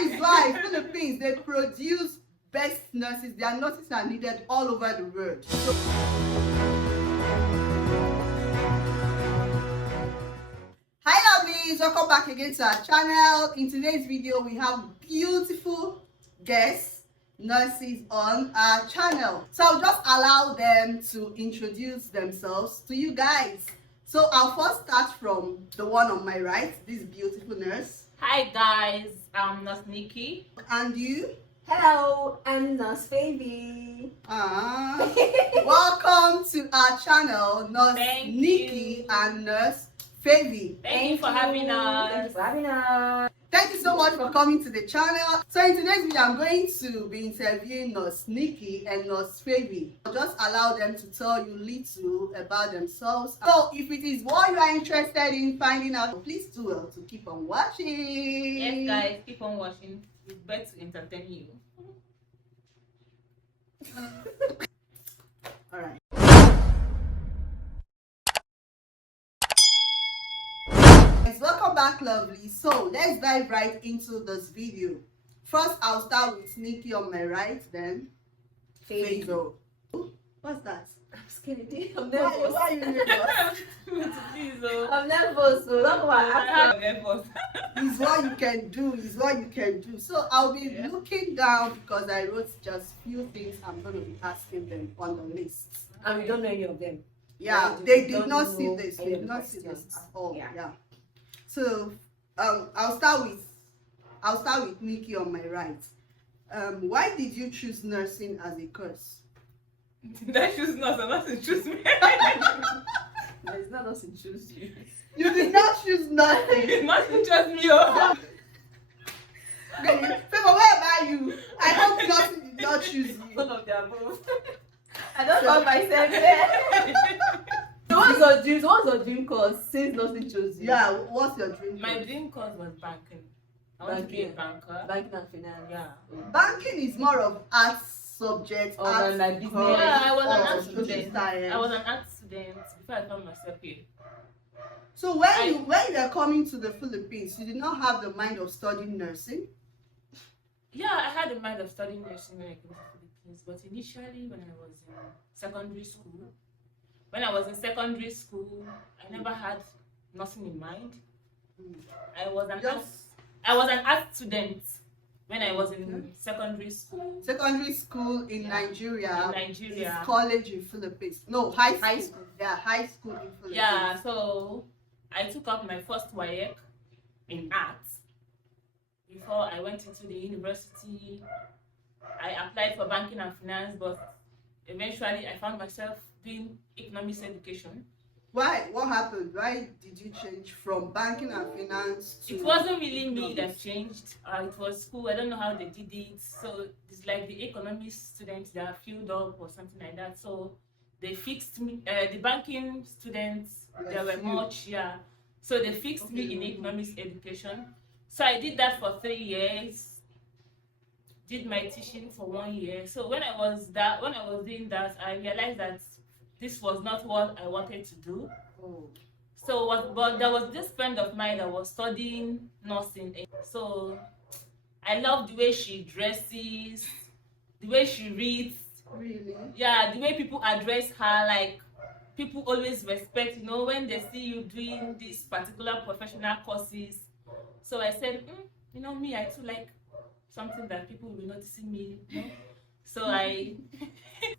That is why Philippines, they produce best nurses. Their nurses are needed all over the world. So, hi lovelies, welcome back again to our channel. In today's video, we have beautiful guests, nurses on our channel. So I'll just allow them to introduce themselves to you guys. So I'll first start from the one on my right, this beautiful nurse. Hi guys, I'm Nurse Nikki. And you? Hello, I'm Nurse Baby. Welcome to our channel, Nurse Thank Nikki you. and Nurse Favy. Thank you for having us. Thank you for having us. Thank you so much for coming to the channel. So in today's video, I'm going to be interviewing Nurse Nikki and Nurse Favy. I'll just allow them to tell you little about themselves. So if it is what you are interested in finding out, please do well to keep on watching. Yes guys, keep on watching. It's better to entertain you. Alright. Welcome back, lovely. So let's dive right into this video. First, I'll start with Nikki on my right, then Baby. Favy. What's that? I'm scared. I'm Why nervous. are you nervous? Please, oh. I'm nervous. So don't go and ask me. It's what you can do. It's what you can do. So I'll be looking down because I wrote just few things I'm going to be asking them on the list. And we don't know any of them. Yeah, Yeah, they we did don't not see know this. They any did of not the see this questions. at all. Yeah. Yeah. So I'll start with Nikki on my right. Why did you choose nursing as a course? That choose not, so nothing choose me. No, it's not us to choose you. You did not choose nothing. Nothing choose me. Oh. Okay, Favor, where about you? I hope nothing did not choose None you. of the above. I don't want myself there. So what's your dream course since nothing chose you? Yeah, what's your dream? My course? dream course was banking. I want to be a banker. Banking and finance. Yeah. Banking is more of arts subject. Or Arts than like business. course, Yeah, I was an or art social student. science. I was an art student before I found myself here. So when you were coming to the Philippines, you did not have the mind of studying nursing. Yeah, I had a mind of studying nursing when I came to the Philippines, but initially when I was in secondary school, I never had nursing in mind. I was an art student when I was in secondary school. Secondary school in Nigeria. In Nigeria. Is college in Philippines. No, high school. High school. Yeah, high school in Philippines. Yeah, so I took up my first WAEC in art. Before I went into the university, I applied for banking and finance, but eventually I found myself doing economics education. Why? What happened? Why did you change from banking and finance to? It wasn't really me that changed. It was school. I don't know how they did it. So it's like the economics students that are filled up or something like that. So they fixed me. The banking students, there were much, yeah. So they fixed me in economics education. So I did that for 3 years. Did my teaching for 1 year. So when I was doing that, I realized that this was not what I wanted to do. But there was this friend of mine that was studying nursing. So I love the way she dresses, the way she reads. Really? Yeah, the way people address her, like people always respect, when they see you doing these particular professional courses. So I said, me, I too like something that people will be noticing me, So I,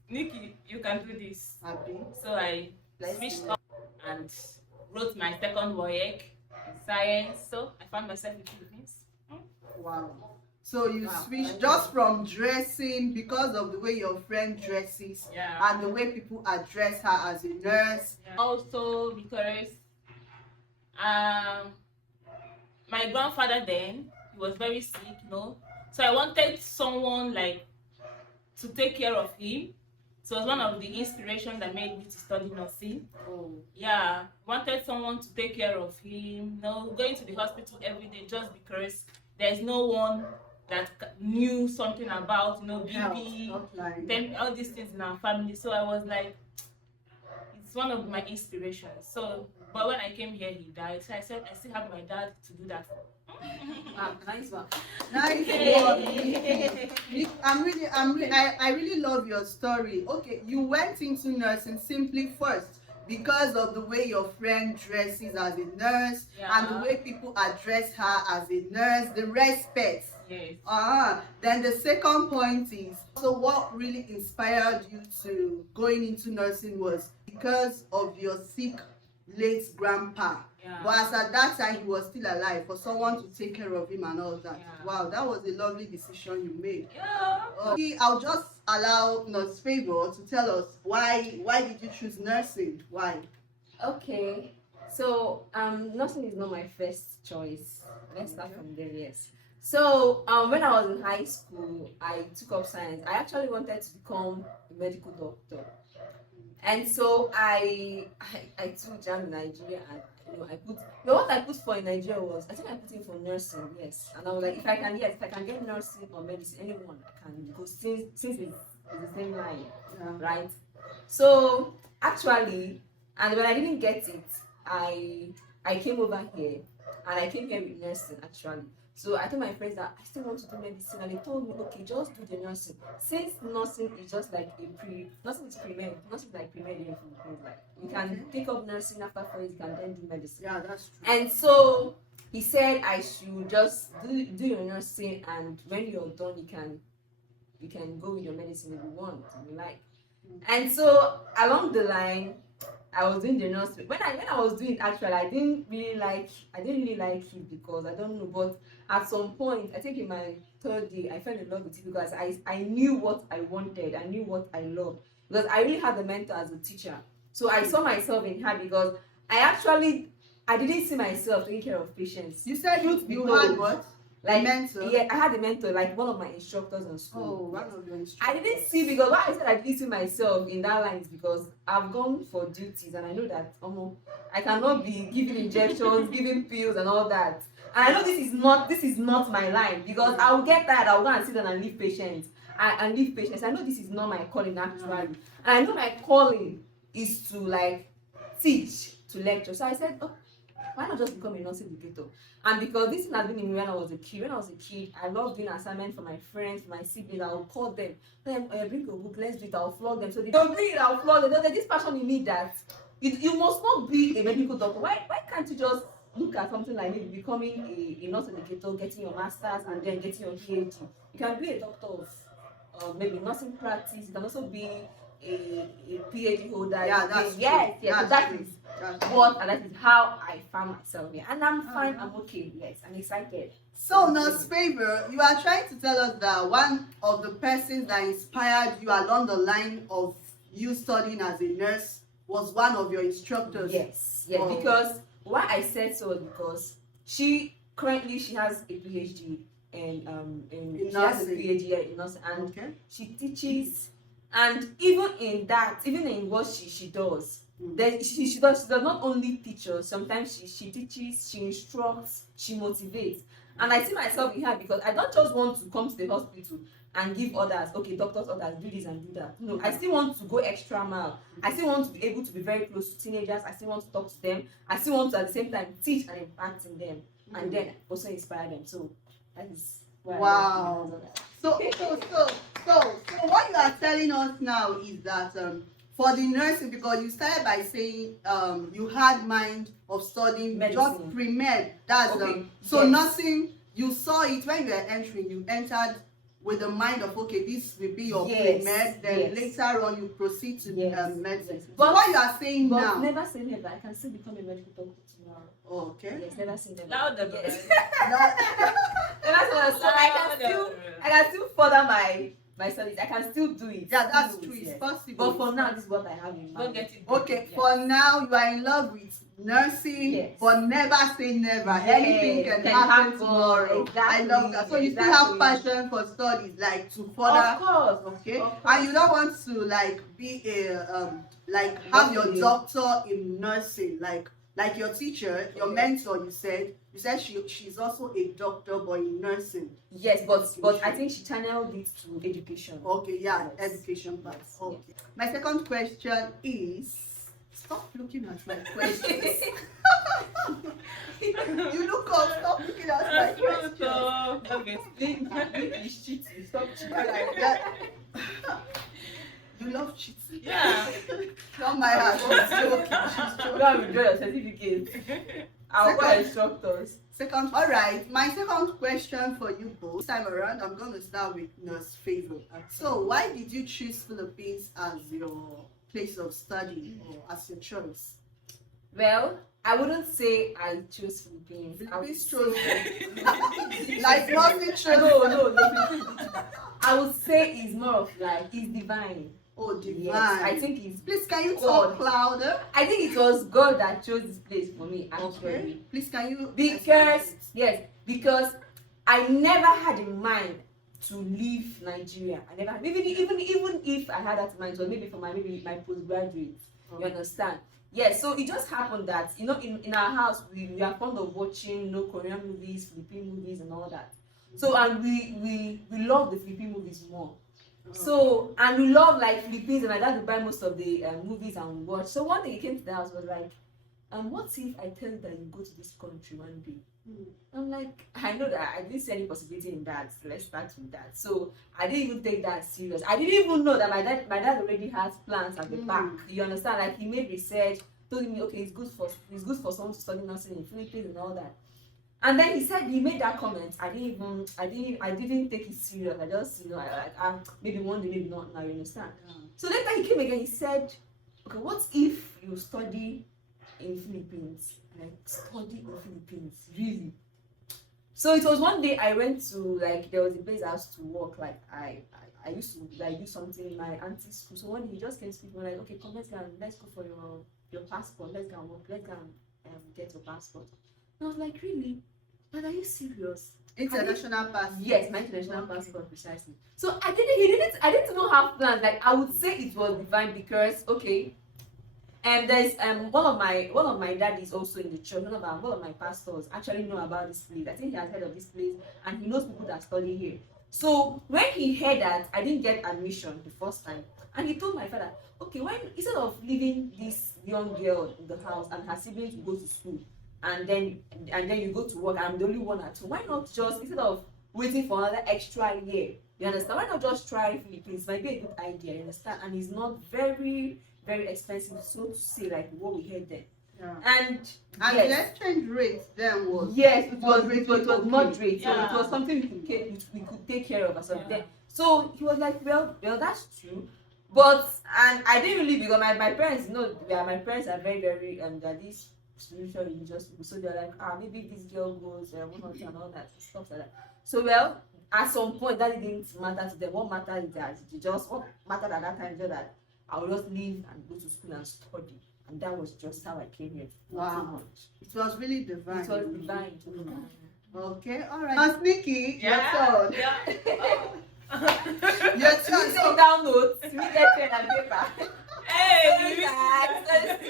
Nikki, you can do this. Happy? So I switched up and wrote my second WAEC in science. So I found myself in Philippines. Wow. So you switched just from dressing because of the way your friend dresses, Yeah. and the way people address her as a nurse. Yeah. Also because my grandfather then, he was very sick, So I wanted someone like to take care of him. So it was one of the inspirations that made me to study nursing. Yeah, wanted someone to take care of him, going to the hospital every day just because there's no one that knew something about, BB, all these things in our family. So I was like, it's one of my inspirations. So But when I came here, he died. So I said, I still have my dad to do that. Nice one. Nice one. I really love your story. Okay, you went into nursing simply first because of the way your friend dresses as a nurse and the way people address her as a nurse, the respect. Yes. Then the second point is, so what really inspired you to going into nursing was because of your sick late grandpa. Yeah. But as at that time he was still alive, for someone to take care of him and all that. Yeah. Wow, that was a lovely decision you made. Yeah. I'll just allow Nurse Favor to tell us why did you choose nursing? Why? Okay, so nursing is not my first choice. Let's start from there. Yes. So when I was in high school, I took up science. I actually wanted to become a medical doctor, and so I took JAM in Nigeria, and what I put for in Nigeria was, I think I put in for nursing. Yes, and I was like, if I can get nursing or medicine, anyone can, because since it's the same line, right? So actually, and when I didn't get it, I came over here, and I came here with nursing actually. So I told my friends that I still want to do medicine, and they told me, okay, just do the nursing. Since nursing is just like nursing is pre-med, nursing is like pre-med in Philippines. Like you can take up nursing after 4 years, you can then do medicine. Yeah, that's true. And so he said I should just do your nursing, and when you're done, you can go with your medicine if you want, if you like. And so along the line, I was doing the nursing. When I was doing it, actually, I didn't really like it because I don't know. But at some point, I think in my third day, I fell in love with it because I knew what I wanted. I knew what I loved, because I really had the mentor as a teacher. So I saw myself in her, because I didn't see myself taking care of patients. You said you had what? Like mentor? Yeah, I had a mentor, like one of my instructors in school. Oh, one of your instructors. I didn't see, because why I said I didn't see myself in that line is because I've gone for duties, and I know that I cannot be giving injections, giving pills and all that. And I know this is not my line, because I will get tired, I will go and sit down and leave patients. I know this is not my calling actually. And I know my calling is to like teach, to lecture. So I said, oh, why not just become a nurse educator? And because this thing has been in me when I was a kid. I loved doing assignments for my friends, for my siblings. I would call them, bring a book, let's do it, I'll flog them. So they don't read, I'll flog them. There's this passion in me that you must not be a medical doctor. Why can't you just look at something like maybe becoming a nurse educator, getting your master's, and then getting your PhD? You can be a doctor of maybe nursing practice. You can also be a PhD holder. Yeah, that's yes. True. So that is what, and that is how I found myself here. And I'm fine, I'm okay. Yes, I'm excited. So, Nurse Favor, you are trying to tell us that one of the persons that inspired you along the line of you studying as a nurse was one of your instructors. Yes, because why I said so was because she has a PhD and she has a PhD in nursing, and she teaches, and even in what she does. Then she does not only teach us, sometimes she teaches, she instructs, she motivates. And I see myself in her, because I don't just want to come to the hospital and give orders, okay, doctors orders, do this and do that. No, I still want to go extra mile. I still want to be able to be very close to teenagers. I still want to talk to them. I still want to at the same time teach and impact in them, and then also inspire them. So that is why. Wow. So what you are telling us now is that for the nursing, because you started by saying you had mind of studying medicine. Just pre-med. That's okay. So nursing, you saw it when you were entering. You entered with the mind of, okay, this will be your pre-med. Then later on you proceed to medicine. Yes. But what you are saying now? Never say never. I can still become a medical doctor tomorrow. Oh, okay. Yes, never say never. Louder, yes. Never So I can still further my studies. I can still do it. Yeah, that's true. It's possible. But for now, this is what I have in mind. Don't get it. Okay, for now you are in love with nursing, but never say never. Anything can happen tomorrow. Exactly. I love that. So you still have passion for studies, like to further. Of course. Okay. Of course. And you don't want to like be a have your doctor in nursing, like your teacher, your mentor. You said she's also a doctor, but in nursing. Yes, but I think she channeled it to education. Okay, yeah, education part. Okay. My second question is, Stop looking at my questions. You look up. Stop looking at my That's true, questions. so obviously. It's cheating. Stop cheating. Alright, that- You love cheating. Yeah. Not my heart. She's joking. She's Go joking. and withdraw your certificate. I'll call instructors. Second, all right. My second question for you both. This time around, I'm going to start with Nurse Favor. So, why did you choose Philippines as your place of study or as your choice? Well, I wouldn't say I chose Philippines. I would Philippines say- chose like nothing chose. No, Philippines did that. I would say it's more of like it's divine. Oh, divine. Yes, I think it's. Please, can you talk God. louder? I think it was God that chose this place for me. Actually, Okay. Please, can you? because because I never had in mind to leave Nigeria. I never, even if I had that in mind, it was maybe for my postgraduate. You understand? Yes, so it just happened that in our house we are fond of watching Korean movies, Filipino movies, and all that. So and we love the Filipino movies more. So and we love like Philippines, and my dad would buy most of the movies and we watch. So one day he came to the house was like, what if I tell you that you go to this country one day? I'm like, I know that I didn't see any possibility in that. So let's start with that. So I didn't even take that serious. I didn't even know that my dad already has plans at the back. You understand? Like he made research, told me, okay, it's good for someone to study nursing in Philippines and all that. And then he made that comment. I didn't take it serious. I just maybe one day, maybe not now. You understand? So later he came again. He said, okay, what if you study in Philippines? Like study in Philippines, really? So it was one day I went to there was a place I used to work. Like I used to do something in my auntie's school. So one day he just came to me like, okay, come let's go for your passport. Let's go and work. Let's go and get your passport. And I was like, really? But are you serious? International passport. Yes, my international passport precisely. So I didn't even have plans. Like I would say it was divine because okay. And there's one of my daddies also in the church. One of my pastors actually know about this place. I think he has heard of this place and he knows people that study here. So when he heard that I didn't get admission the first time, and he told my father, okay, instead of leaving this young girl in the house and her siblings will go to school, and then you go to work, I'm the only one at home. Why not just instead of waiting for another extra year? You understand? Why not just try Philippines? Might be a good idea. You understand? And it's not very expensive, so to say, like what we heard then. Yeah. And And yes, the exchange rate then was it was moderate. So Yeah. it was something we could take care of ourselves Yeah. then. So he was like, well, that's true. But and I didn't really because my parents, my parents are very they're these spiritual religious people. So they're like, maybe this girl goes and all that stuff like that. So well, at some point that didn't matter to them. What mattered is that what mattered at that time is just that I would just leave and go to school and study. And that was just how I came here. Wow. It was really divine. It was divine. Okay, all right. Now, Nikki, your turn. Yeah. Your So turn. take down notes. We get pen and paper. Hey, So you really that-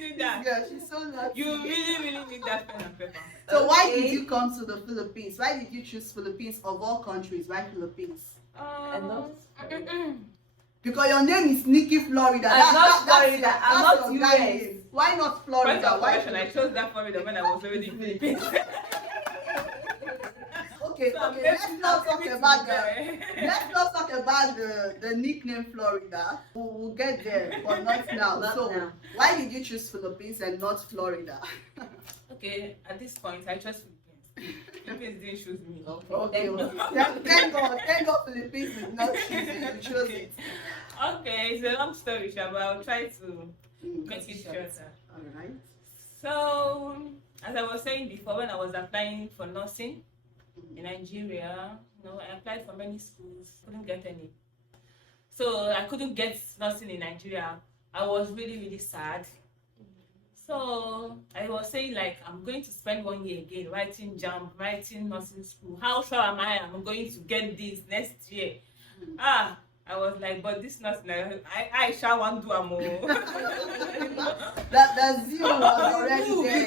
need that. Yeah, she's so lucky. You really need that pen and paper. So why Okay. did you come to the Philippines? Why did you choose Philippines of all countries? Why Philippines? Because your name is Nikki Florida. I'm not Florida. I'm not your guy US. name. Why not Point Florida? of Why correction, I chose that Florida when I was already in Philippines. Okay, So okay. Let's not talk about the nickname Florida. We'll get there, but not now. Not So now. why did you choose Philippines and not Florida? Okay, at this point, I chose Philippines. Philippines didn't choose me. Okay, Thank you. thank God Philippines did not choose you. You chose it. Okay, it's a long story, Sha, but I'll try to Mm. make it shorter. All right. So, as I was saying before, when I was applying for nursing in Nigeria, I applied for many schools, couldn't get any. So I couldn't get nursing in Nigeria. I was really sad. So I was saying like I'm going to spend 1 year again writing JAMB, writing nursing school. How sure am I'm going to get this next year? I was like, but this nursing, I shall want to do more. That zeal was already there.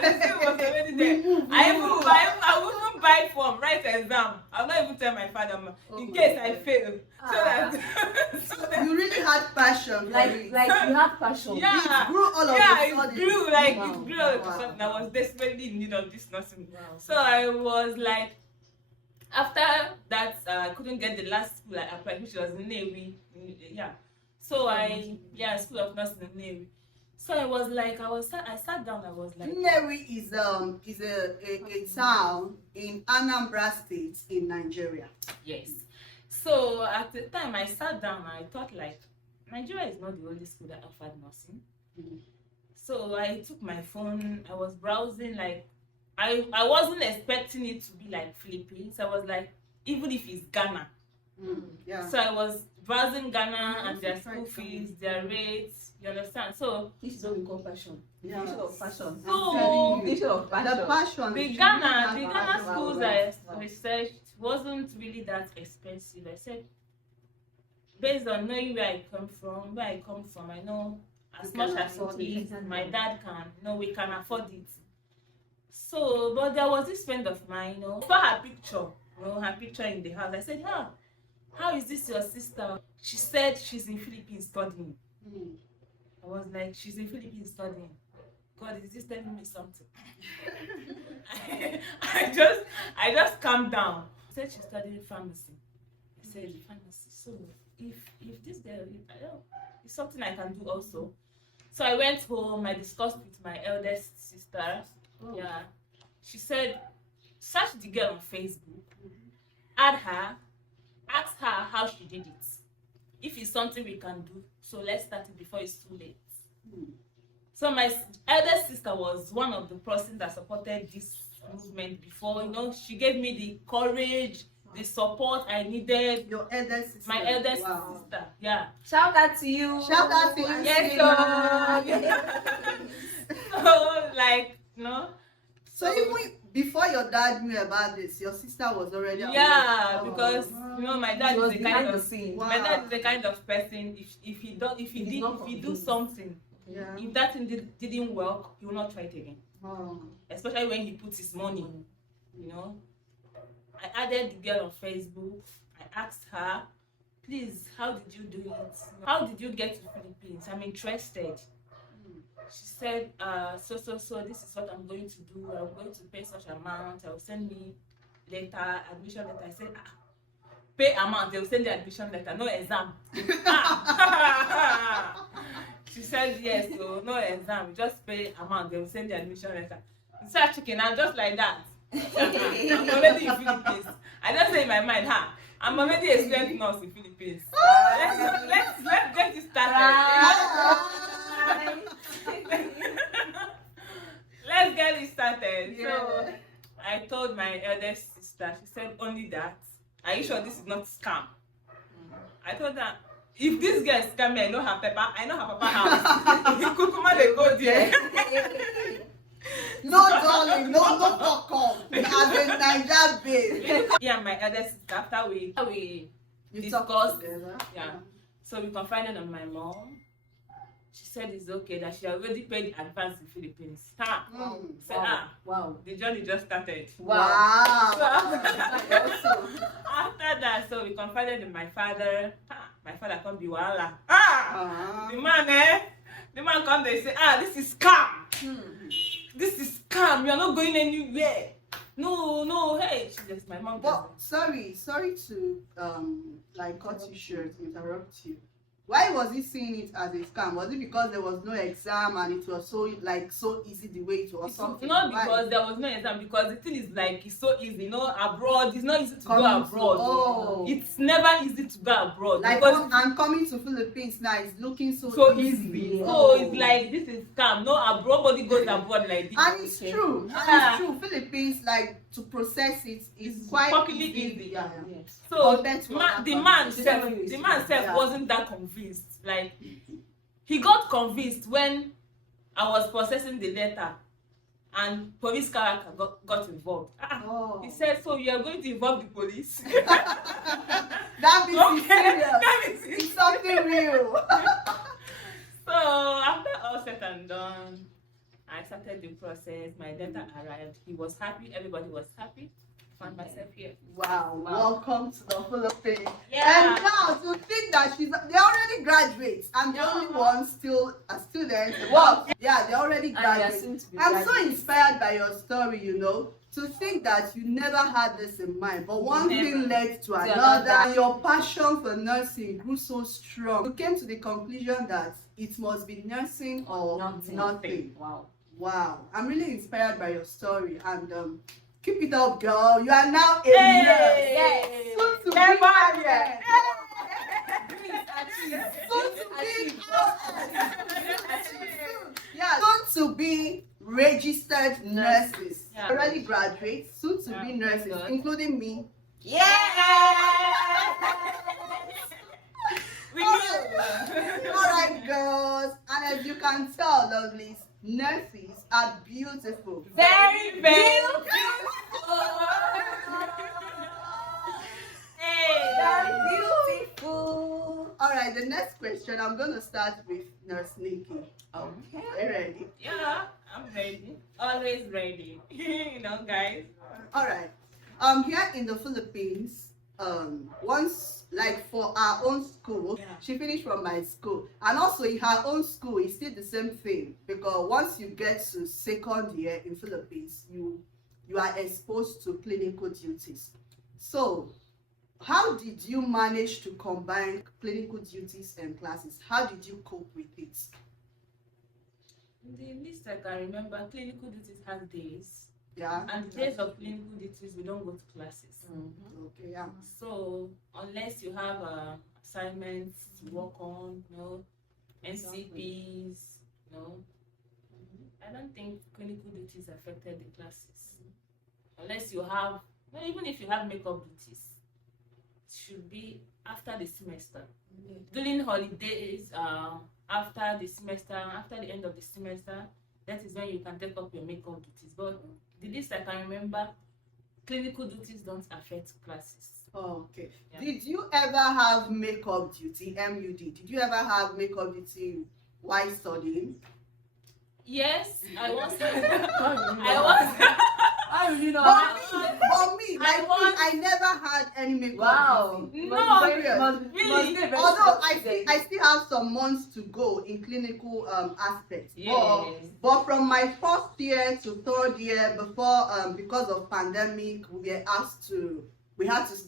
The zeal was already there. I wouldn't buy form, write exam. I'll not even tell my father in case I fail. So that, so that You really had passion for it. Like you have passion. yeah, It grew all of yeah, a it sudden. grew like Wow, it grew all of a wow. sudden. I was desperately in need of this nursing. Wow. So I was like, after that, I couldn't get the last school I applied, which was Navy. Yeah. So School of Nursing in Navy. So I was like, I sat down. I was like, Nnewi is a town in Anambra State in Nigeria. yes. So at the time, I sat down. I thought like, Nigeria is not the only school that offered nursing. Mm. So I took my phone. I was browsing like, I wasn't expecting it to be like Philippines. I was like, even if it's Ghana. Yeah. So I was browsing Ghana and their school fees, their rates. You understand? So This is what we call passion. Yeah. Definition of passion. So- Definition of passion. The passion. the you Ghana really have Ghana passion. schools wow, I wow. researched wasn't really that expensive. I said, based on knowing where I come from, I know as You much can as afford it it. is, my dad can, we can afford it. So, but there was this friend of mine, saw her picture, her picture in the house. I said, how is this your sister? She said she's in Philippines studying. Mm. I was like, she's in Philippines studying. God, is this telling me something? I just calmed down. She said she's studying pharmacy. I said pharmacy. So if this girl, it's something I can do also. So I went home. I discussed with my eldest sister. Oh. Yeah, she said, search the girl on Facebook, add her, ask her how she did it. If it's something we can do, so let's start it before it's too late. Mm. So my eldest sister was one of the persons that supported this movement before. She gave me the courage, the support I needed. Your eldest sister. My eldest Wow. sister, yeah. Shout out to you. Shout out to you. Yes, So like, So even before your dad knew about this, your sister was already aware. yeah, Oh. because my dad She was is the behind kind the of scenes. Wow. my dad is the kind of person if he not do convinced. something, Yeah. if that thing didn't work, he will not try it again. Oh. Especially when he puts his money. I added the girl on Facebook. I asked her, please, how did you do it? How did you get to Philippines? I'm interested. She said, so this is what I'm going to do. I'm going to pay such amount. They'll send me letter, admission letter. I said, pay amount. They'll send the admission letter, no exam. She said yes, so no exam, just pay amount. They'll send the admission letter. Start checking out just like that. I'm already in Philippines. I just say in my mind, I'm already a student nurse in Philippines. Let's get this started. Let's get it started. Yeah. So I told my eldest sister. She said, only that. Are you sure this is not scam? I told her, if this girl scam me, I know her papa house. Kukuma they go there. No darling, no fuck off. As a Niger babe. Yeah, my eldest sister, after we You talk discussed, together. yeah. So we confided on my mom. She said it's okay that she already paid advance in Philippines. Mm. Said, Wow. the journey just started. Wow. So, after that, so we confided in my father. My father come be wahala. The man come there say, this is scam. This is scam. You're not going anywhere. No, hey. She just, my mom But sorry to like cut you short, interrupt you. Why was he seeing it as a scam? Was it because there was no exam and it was so easy the way to or it's something? not Why? because there was no exam, because the thing is like it's so easy, abroad it's not easy to go Coming to- abroad. oh. It's never easy to go abroad Like because I'm coming to Philippines now, it's looking so easy. Yeah. So it's like this is scam. No, abroad nobody goes abroad like this. And it's true. Yeah. And it's true. Philippines, like to process it is quite fucking easy. easy. Yeah. Yes. So Compared to the other man countries. self Yeah. wasn't that convinced. Like he got convinced when I was processing the letter and police character got involved. Oh. He said, so you are going to involve the police? That means it's serious. That means It's something real. So after all said and done, I started the process. My letter arrived. He was happy. Everybody was happy. found myself here. Wow, welcome to the Philippines. Yeah. And now to think that they already graduate. I'm the only one still a student. Wow. Yeah, they already And they are graduate. soon to be I'm so graduates. inspired by your story, you know, to think that you never had this in mind, but one thing led to another. And your passion for nursing grew so strong. You came to the conclusion that it must be nursing or nothing. Wow. Wow, I'm really inspired by your story, and keep it up, girl. You are now a Hey! nurse. Yes. Soon to be Never married. Yeah, soon to be registered nurses. Yeah. Already graduates, soon to be Yeah, nurses, good. including me. Yeah. We All knew. right, girls, and as you can tell, lovelies, nurses are beautiful. Very, very Hey. Beautiful. All right, the next question, I'm going to start with Nurse Nikki. Okay. Are you ready? Yeah, I'm ready. Always ready. You know, guys. All right. Here in the Philippines, once like for our own school, Yeah. she finished from my school, and also in her own school, it's still the same thing because once you get to second year in Philippines, you are exposed to clinical duties. So, how did you manage to combine clinical duties and classes? How did you cope with it? The least I can remember, clinical duties has days. Yeah. And the days of clinical duties, we don't go to classes. Okay. Yeah. So unless you have assignments to work on, you know, NCPs, you know, I don't think clinical duties affected the classes. Unless you have, well, even if you have makeup duties, it should be after the semester. During holidays, after the semester, after the end of the semester, that is when you can take up your makeup duties. But the least I can remember, clinical duties don't affect classes. Oh, okay. Yeah. Did you ever have makeup duty, MUD? Did you ever have makeup duty while studying? Yes, I was. I was. I really know. For me, like me, was- I never had any makeup Wow. duty. No, Really? Although I still have some months to go in clinical aspects. Yes. But from my first year to third year, before because of pandemic, we had to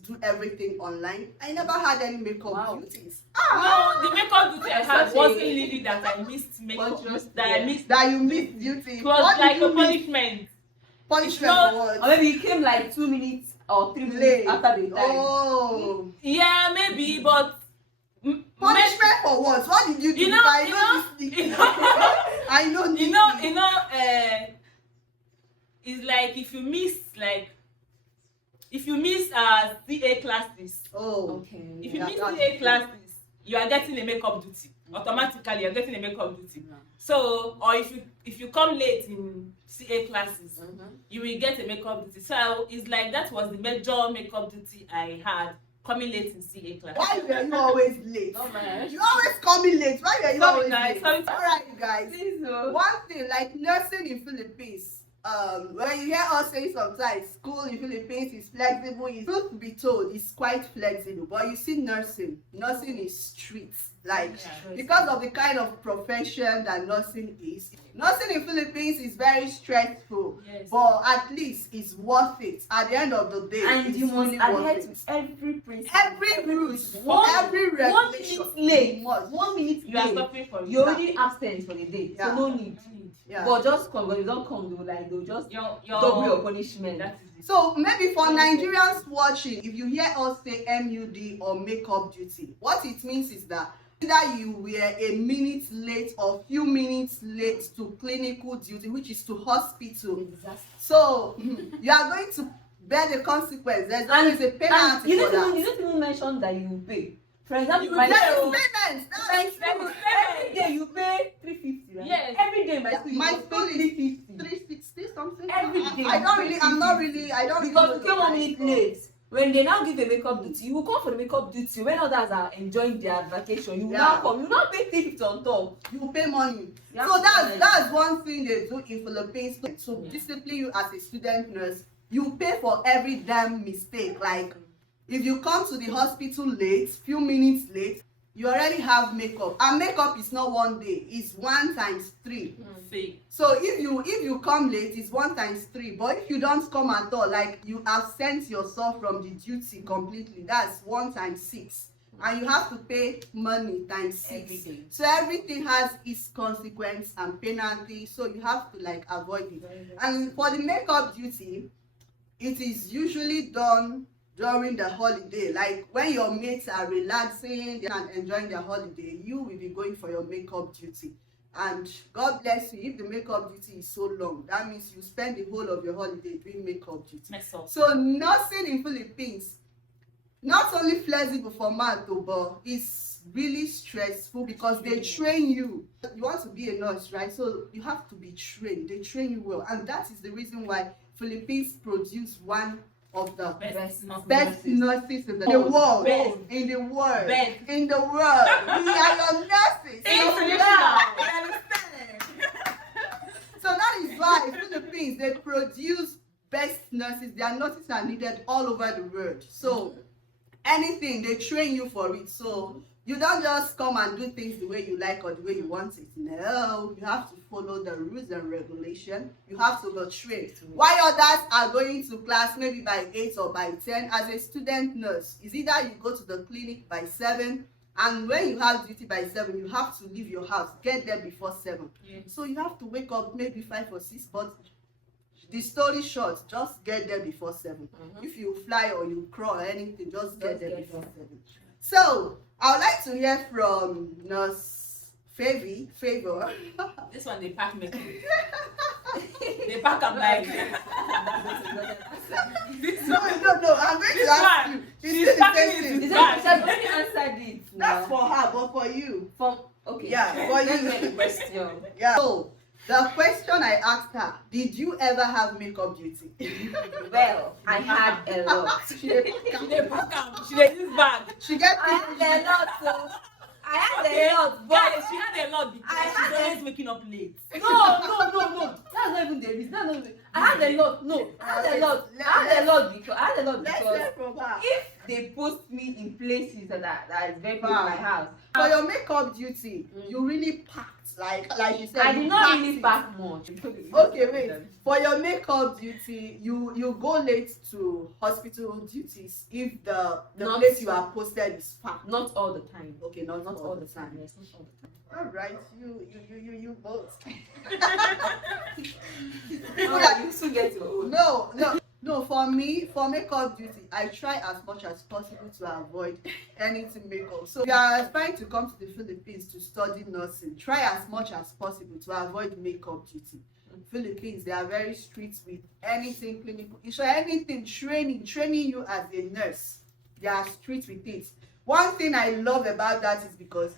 do everything online. I never had any makeup duties. No, the makeup duty I had Such wasn't a- really that I missed makeup. Conscious, That I yeah. missed. That you missed duty. It What was did like you a miss? punishment. Punishment not- for what? Or maybe you came like 2 minutes or 3 minutes Late. after the time. Oh. Yeah, maybe, but Punishment for what? What did you do? You know, I you know know, this you thing. know, I know you this know, thing. it's like if you miss CA classes. Oh. Okay. If you Yeah, miss that's CA true. classes, you are getting a makeup duty. Automatically, you're getting a makeup duty. Yeah. So, or if you come late in CA classes, you will get a makeup duty. So it's like that was the major makeup duty I had, coming late in CA classes. Why were you always late? Oh man. You always coming late. Why were you Sorry, always guys. late? Sorry. Alright, guys. One thing, like nursing in Philippines, when you hear us say sometimes school in Philippines is flexible, it's truth to be told, it's quite flexible. But you see nursing is strict. Like Yeah. because of the kind of profession that nursing is. Nursing in Philippines is very stressful. Yes. But at least it's worth it. At the end of the day, And it's you must really adhere worth to it. every principle. Every rules, One- every 1 regulation. minute late. you must. 1 minute You are late. stopping for You're already absent for the day. Yeah. So no need. Yeah. But just come, when you don't come, they'll just Your double your punishment. That is it. So maybe for Nigerians watching, if you hear us say MUD or makeup duty, what it means is that either you were a minute late or few minutes late to clinical duty, which is to hospital. Exactly. So you are going to bear the consequence. There's always a And penalty you for that. didn't even mention that you will pay. For example, You my will pay. school, Payments. That is true. every day you pay 350, right? Yes. Every day my school, My you school pay is 350. 360 something. Every day. I don't really. I'm not really. I don't. Because really you came know 1 the minute price. late. When they now give a makeup duty, you will come for the makeup duty. When others are enjoying their vacation, you will now come. You will not pay 350 on top. You pay money. Yeah. So that's one thing they do in Philippines to Yeah. discipline you as a student nurse. you pay for every damn mistake. Like, if you come to the hospital late, few minutes late, you already have makeup, and makeup is not 1 day, it's 1 times 3. So if you come late, it's 1 times 3. But if you don't come at all, like you absent yourself from the duty completely, that's 1 times 6. And you have to pay money times 6. Everything. So everything has its consequence and penalty, so you have to like avoid it. And for the makeup duty, it is usually done during the holiday. Like when your mates are relaxing and enjoying their holiday, you will be going for your makeup duty. And God bless you, if the makeup duty is so long, that means you spend the whole of your holiday doing makeup duty. So nursing in Philippines, not only flexible for man though, but it's really stressful because they train you. You want to be a nurse, right? So you have to be trained. They train you well, and that is the reason why Philippines produce one of the best nurses in the world. In the world. In the world. We are your nurses. So that is why in Philippines they produce best nurses. Their nurses are needed all over the world. So anything, they train you for it. So you don't just come and do things the way you like or the way you want it. No, you have to follow the rules and regulation. You have to go trained. While others are going to class maybe by 8 or by 10, as a student nurse, it's either you go to the clinic by 7, and when you have duty by 7, you have to leave your house, get there before 7. So you have to wake up maybe 5 or 6, but the story short, just get there before 7. If you fly or you crawl or anything, just get there before 7. So I would like to hear from Nurse Favor. This one they pack me. They pack up like. No, I'm going to ask you. She's packing it. She's already answered it. That's for her, but for you. Okay. Yeah, for Let's you. make the question. Yeah. So the question I asked her: did you ever have makeup duty? Well, I had a lot. She dey pack am. She dey use bag. She get I had a lot, so I had a lot, but Guys, she had a lot because I she's had always waking up late. no. That's not even the reason. That's not even. I had a lot. No, I had a lot. I had a lot Let's because hear from her. if they post me in places that is very close to my house. For your makeup duty, you really packed. Like you said, I you did not packed really it. pack much. Okay, wait. For your makeup duty, you go late to hospital duties if the Not- place you are posted is packed. Not all the time. Okay, not all the time. Yes, not all the time. All right, you both. You soon get your own. No. For me, for makeup duty, I try as much as possible to avoid anything makeup. So if you are aspiring to come to the Philippines to study nursing, try as much as possible to avoid makeup duty. Philippines, they are very strict with anything clinical. If anything training you as a nurse, they are strict with it. One thing I love about that is because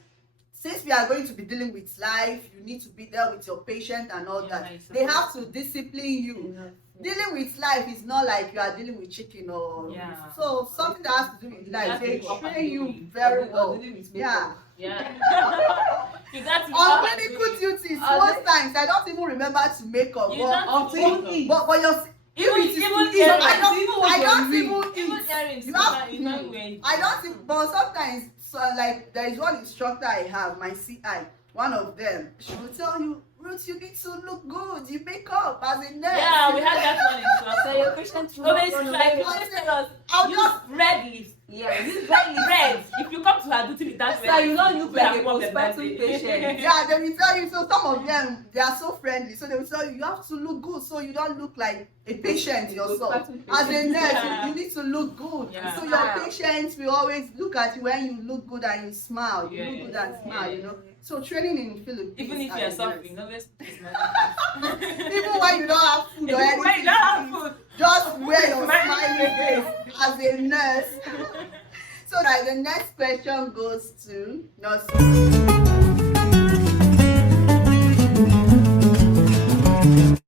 since we are going to be dealing with life, you need to be there with your patient and all that. They have to discipline you. Dealing with life is not like you are dealing with chicken or so something that has to do with life. They train you very well. Yeah. You got to On medical duties, most times I don't even remember to make up. You don't But your even I don't earrings. You have, I don't think, but sometimes, so like there is one instructor I have, my CI, one of them, she will tell you, Ruth, you need to look good. You make up as a nurse. Yeah, we had that one in class. So your patient will Always not like run always away. tell us, I'll use just red lips. Yeah, this is very Red. If you come to her duty with that So you don't look we like have a won the postpartum birthday. patient. yeah, they will tell you. So some of them, they are so friendly. So they will tell you, you have to look good, so you don't look like a patient yourself. Postpartum As a patient. nurse, Yeah. you need to look good. Yeah. So your patients will always look at you when you look good and you smile. You Yeah. look good and smile, Yeah. you know. So training in Philippines. Even if as you are a suffering, nurse. always Even when you don't have food or Even anything, when you don't have food. just wear your Smile. smiling face as a nurse. So that the next question goes to nurse.